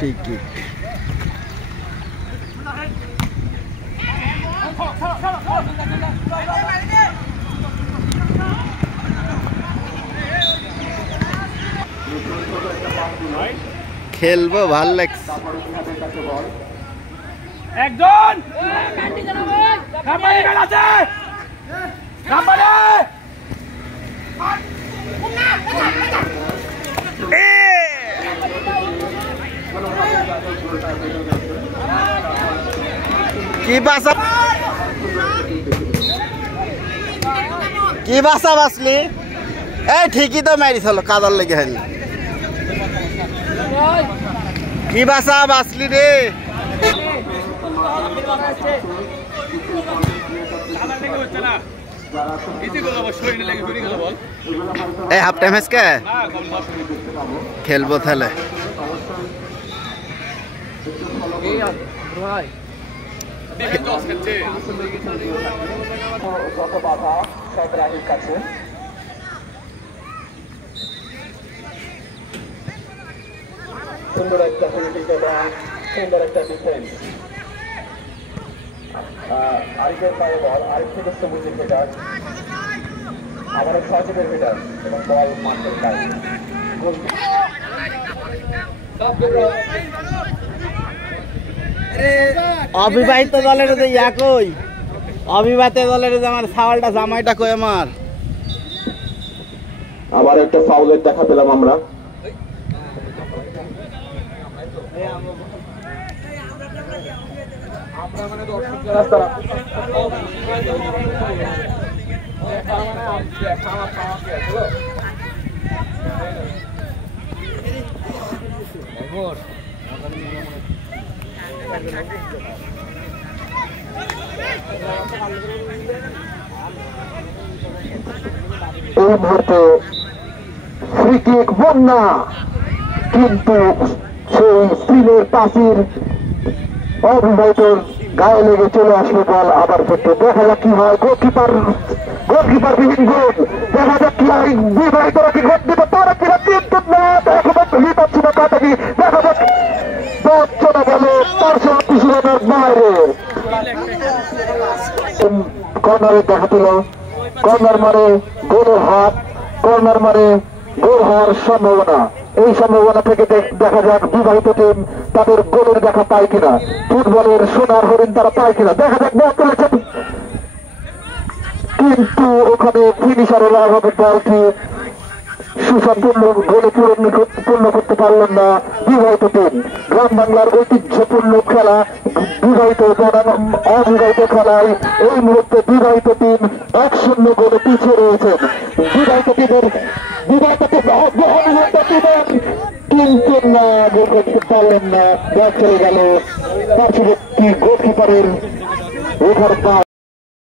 Free kick. খেলবো, ভাল লাগছে। একজন কি বাসা বাসলি? এই ঠিকই তো মারিস হলো, কাদার লেগে হয়নি। কি বাসা বাসলি রে? এই হাফ টাইম আজকে খেলবো তাহলে। সুন্দর একটা ফিনিশিং এবং সুন্দর একটা ডিফেন্স। আরেকজন পায়ে বল, আরেক থেকে সবুজের ফিটার, আবারও 6 ফিটের ফিটার এবং বল মাঠের বাইরে। অবিবাহিত দলের যে ইয়া কই, অবিবাহিত দলের যে আমার ছাওয়ালটা জামাইটা কই আমার। আবার একটা ফাউলের দেখা পেলাম আমরা। এই মুহূর্তে ফ্রি কিক বন্যা, কিন্তু সেই স্টিলের পাশির অবিবাহিত গায়ে লেগে চলে আসলো বল আবার করতে। দেখা যাক কি হয়। গোলকিপার বিহীন গোল। দেখা যাক কি হয়, বিবাহিতরা কি গোল দিতে পারে কিনা, কিন্তু না, দেখা যাক লিপ পাচ্ছি না কাটাকি। দেখা যাক বল চলে গেল পার্শ্ববর্তী সীমানার বাইরে। কর্নারে দেখা পেল, কর্নার মারে গোলের হাত, কর্নার মারে গোল হওয়ার সম্ভাবনা। এই সম্ভাবনা থেকে দেখা যাক বিবাহিত টিম তাদের গোলের দেখা পায় কিনা, ফুটবলের সোনার হরিণ তারা পায় কিনা। দেখা যাক বল তুলেছেন, কিন্তু ওখানে ফিনিশারের অভাবে বলটি সুসম্পূর্ণ গোলে পূর্ণ করতে পারলেন না বিবাহিত টিম। গ্রাম বাংলার ঐতিহ্যপূর্ণ খেলা বিবাহিত বনাম অবিবাহিত খেলায় এই মুহূর্তে বিবাহিত টিম 1-0 গোলে পিছিয়ে রয়েছেন। বিবাহিত টিমের কিন্তু না, গোল করতে পারলেন না, বল চলে গেল পার্শ্ববর্তী গোলকিপারের ওভার।